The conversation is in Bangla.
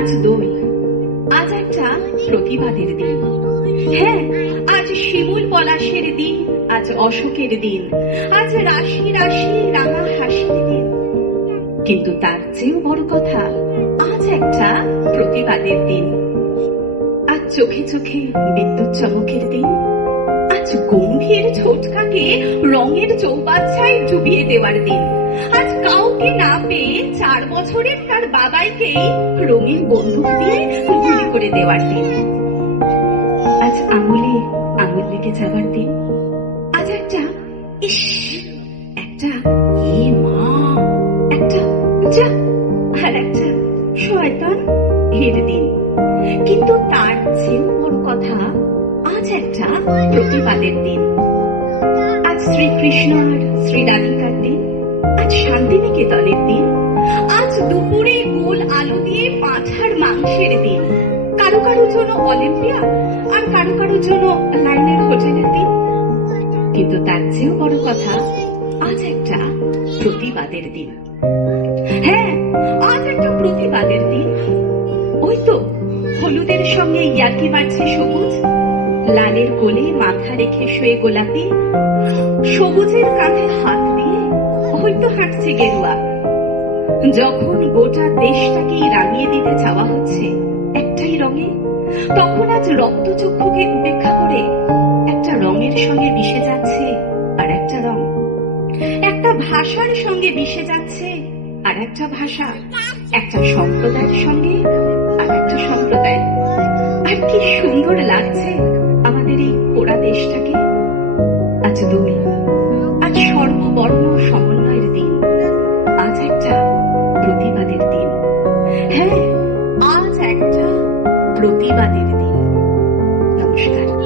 আজ দোল আজ একটা প্রতিবাদের দিন। হ্যাঁ আজ শিমুল পলাশের দিন, আজ অশোকের দিন, আজ রাশি রাশি রাঙা হাসির দিন। কিন্তু তার চেয়েও বড় কথা, আজ একটা প্রতিবাদের দিন। আজ চোখে চোখে বিদ্যুৎ চমকের দিন। আজ গম্ভীর ছোটকাকে রঙের চৌবাচ্চায় ডুবিয়ে দেওয়ার দিন। বছরের তার বাবাইকেই রঙিন বন্দুক দিয়ে গুলি করে দেওয়ার দিন। আজ আঙুলে, আঙুল লেগে যাবার দিন। আজ একটা, ইস, একটা, এ মা, একটা, যা, আর একটা শয়তান এর দিন। কিন্তু তার চেয়েও কথা, আজ একটা প্রতিবাদের দিন। আজ শ্রীকৃষ্ণ আর শ্রী রাধিকার দিন। আজ শান্তিনিকেতনের দিন। কারও জন্য অলিম্পিয়া আর কারও কারও জন্য লাইনের হোটেলের দিন কিন্তু তার চেয়েও বড় কথা, আজ একটা প্রতিবাদের দিন। হ্যাঁ আজ একটা প্রতিবাদের দিন। ওই তো, হলুদের সঙ্গে ইয়ার্কি মারছে সবুজ। লালের কোলে মাথা রেখে শুয়ে গোলাপি। সবুজের কাঁধে হাত দিয়ে হয়তো হাঁটছে গেরুয়া। যখন গোটা দেশটাকেই রাঙিয়ে দিতে চাওয়া হচ্ছে আজ রক্তচক্ষুকে উপেক্ষা করে একটা রঙের সঙ্গে মিশে যাচ্ছে আর একটা রং। একটা ভাষার সঙ্গে মিশে যাচ্ছে আর একটা ভাষা। একটা সম্প্রদায়ের সঙ্গে আর একটা সম্প্রদায় আর কি সুন্দর লাগছে আমাদের এই পোড়া দেশটাকে। আজ দোল আজ সর্ববর্ণ সমন্বয়ের দিন। আজ একটা প্রতিবাদের দিন। হ্যাঁ আজ একটা প্রতিবাদের 时代的